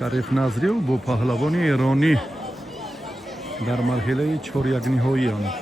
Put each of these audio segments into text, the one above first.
شریف نظریو با پهلوان ایرانی در مرحله 4-1 نهایی آمد.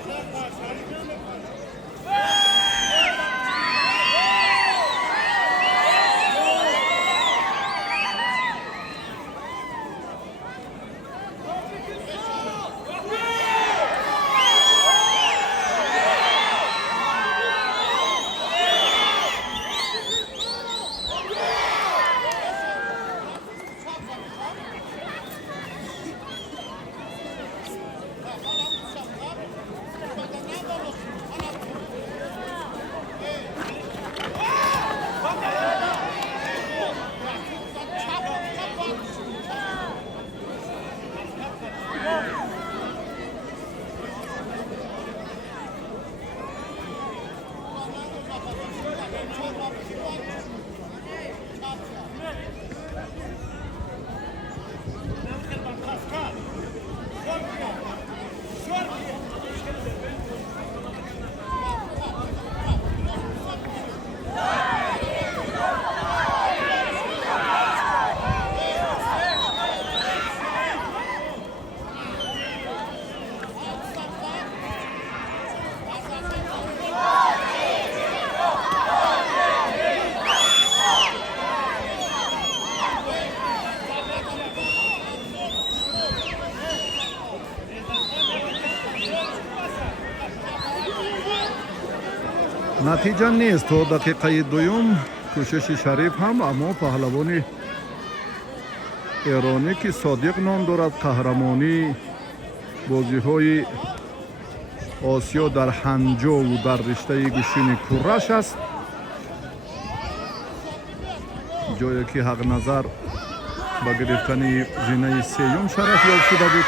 نتیجه نیست تا دقیقه دوم کوشش شریف هم، اما پهلوان ایرانی که صادق نام دارد قهرمانی بازی های آسیا در هنجو و در رشته گوشین کورش است، جایی که حق نظر با گرفتن زینه سیوم شرف یاب شده بود.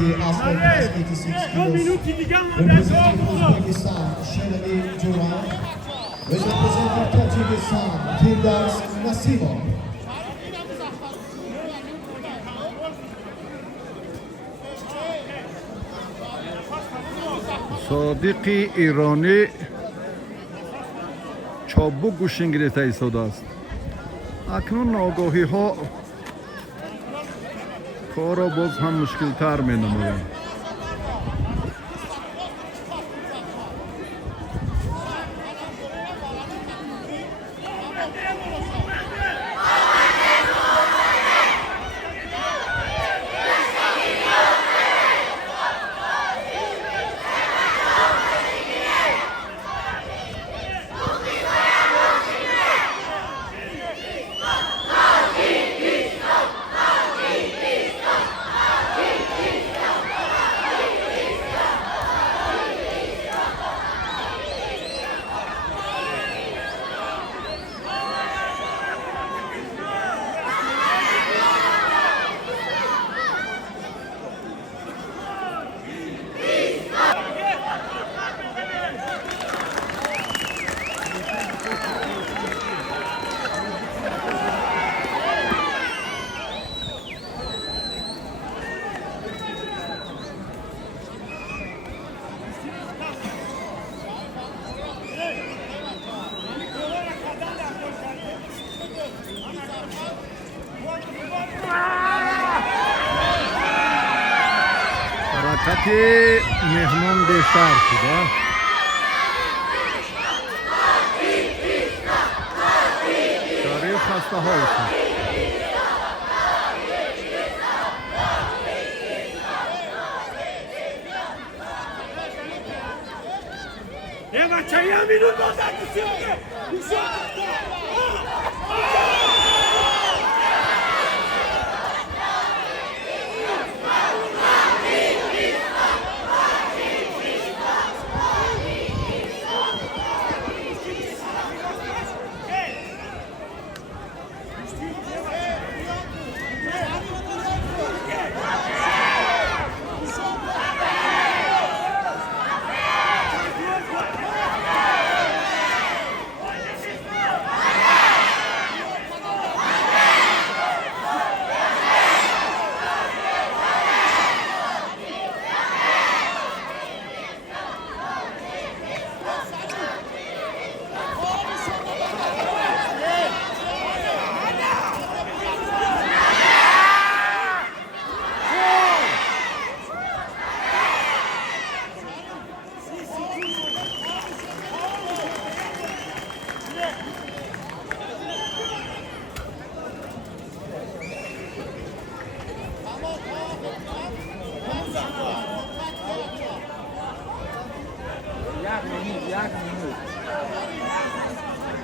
the Oscar class 86 kilos, representing Uzbekistan, Shelali Duran, representing Tajikistan, Tildas Nasimov. صادق ایرانی چابک گوشین گرفته ایستاده است. اکنون آگاهی ها کار را باز هم مشکل تر می نمایند. ҳаракати меҳмон бештар шуда. Шариф хаста-ҳол шуд. Yavaş-yavaş minut bozar mısın?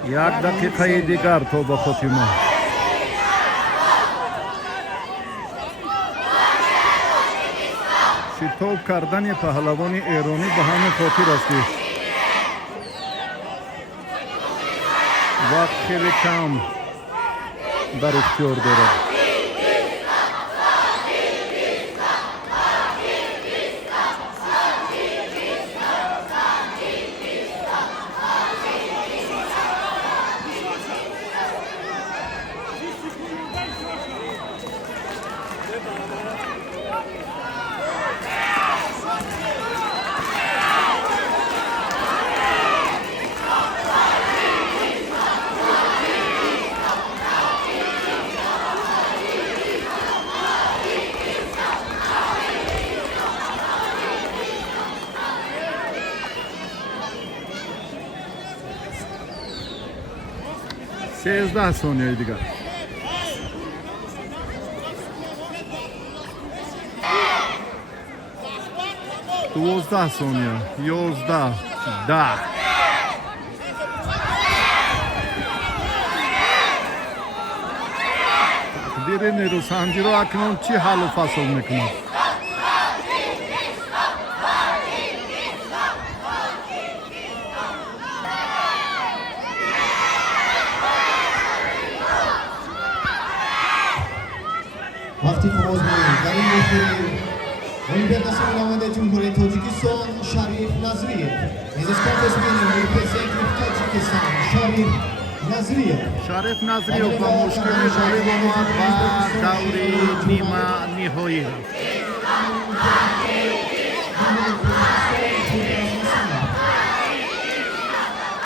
як дақиқаи дигар то ба хотима. шитоб кардани паҳлавони эронӣ ба ҳамин хотир аст ки вақт хеле кам дар ихтиёр дорад. سیزده ثانیه دیگر. 12 ثانیه. 11 10 تقدیر نیروسنجی رو اکنون چی حل و فصل میکنه؟ وقتی فراز می‌آید در این مسابقه اولمپیاد نماینده جمهوری تاجیکستان شریف نظریه is this contest winning representing Tajikistan شریف نظریه شریف نظریه با مشکلی جالب آمد و دوری نیمه نهایی رفت.